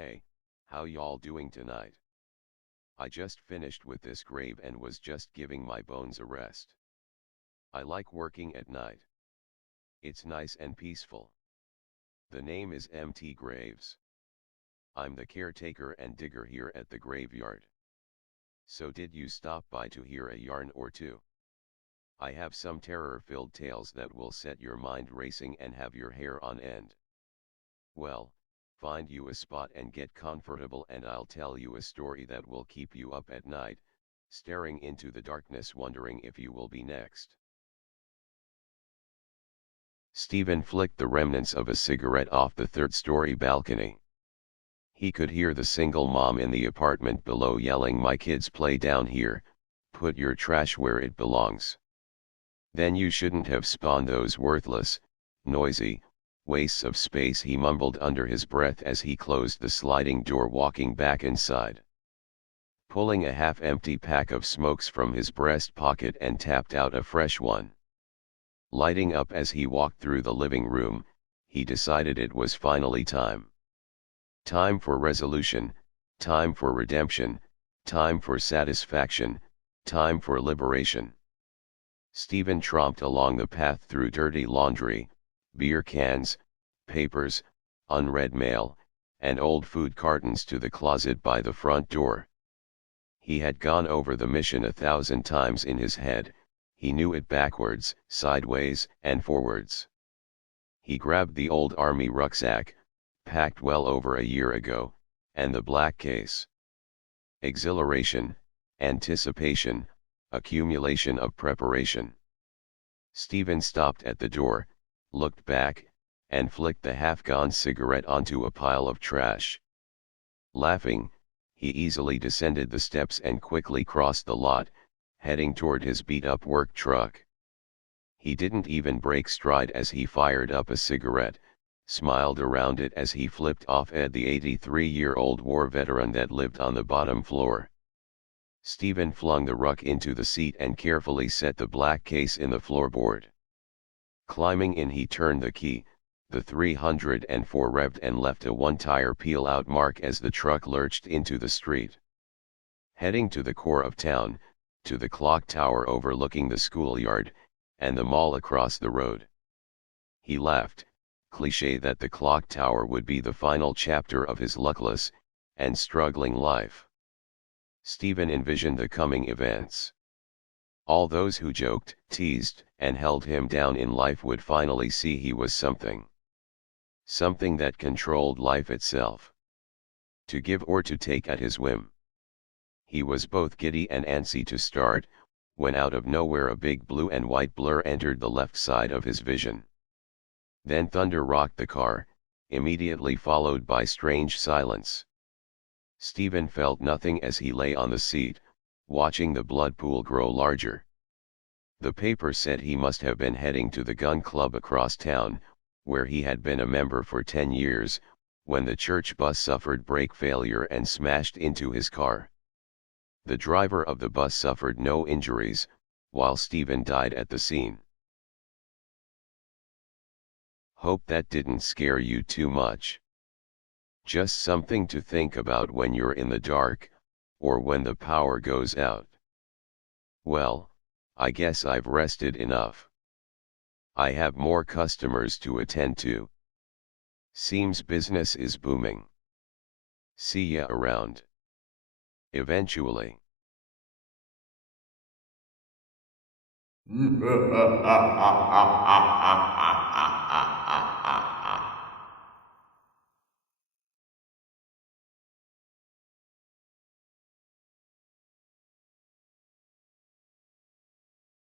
Hey, how y'all doing tonight? I just finished with this grave and was just giving my bones a rest. I like working at night. It's nice and peaceful. The name is MT Graves. I'm the caretaker and digger here at the graveyard. So did you stop by to hear a yarn or two? I have some terror-filled tales that will set your mind racing and have your hair on end. Well, find you a spot and get comfortable and I'll tell you a story that will keep you up at night, staring into the darkness wondering if you will be next. Stephen flicked the remnants of a cigarette off the third-story balcony. He could hear the single mom in the apartment below yelling, "My kids play down here, put your trash where it belongs." "Then you shouldn't have spawned those worthless, noisy, wastes of space," he mumbled under his breath as he closed the sliding door, walking back inside. Pulling a half-empty pack of smokes from his breast pocket and tapped out a fresh one. Lighting up as he walked through the living room, he decided it was finally time. Time for resolution, time for redemption, time for satisfaction, time for liberation. Stephen tromped along the path through dirty laundry, beer cans, papers, unread mail, and old food cartons to the closet by the front door. He had gone over the mission 1,000 times in his head, he knew it backwards, sideways, and forwards. He grabbed the old army rucksack, packed well over a year ago, and the black case. Exhilaration, anticipation, accumulation of preparation. Stephen stopped at the door, looked back, and flicked the half-gone cigarette onto a pile of trash. Laughing, he easily descended the steps and quickly crossed the lot, heading toward his beat-up work truck. He didn't even break stride as he fired up a cigarette, smiled around it as he flipped off Ed, the 83-year-old war veteran that lived on the bottom floor. Stephen flung the ruck into the seat and carefully set the black case in the floorboard. Climbing in, he turned the key, the 304 revved and left a one-tire peel-out mark as the truck lurched into the street. Heading to the core of town, to the clock tower overlooking the schoolyard, and the mall across the road. He laughed, cliché that the clock tower would be the final chapter of his luckless and struggling life. Stephen envisioned the coming events. All those who joked, teased, and held him down in life would finally see he was something. Something that controlled life itself. To give or to take at his whim. He was both giddy and antsy to start, when out of nowhere a big blue and white blur entered the left side of his vision. Then thunder rocked the car, immediately followed by strange silence. Stephen felt nothing as he lay on the seat, watching the blood pool grow larger. The paper said he must have been heading to the gun club across town, where he had been a member for 10 years, when the church bus suffered brake failure and smashed into his car. The driver of the bus suffered no injuries, while Stephen died at the scene. Hope that didn't scare you too much. Just something to think about when you're in the dark, or when the power goes out. Well, I guess I've rested enough. I have more customers to attend to. Seems business is booming. See ya around. Eventually.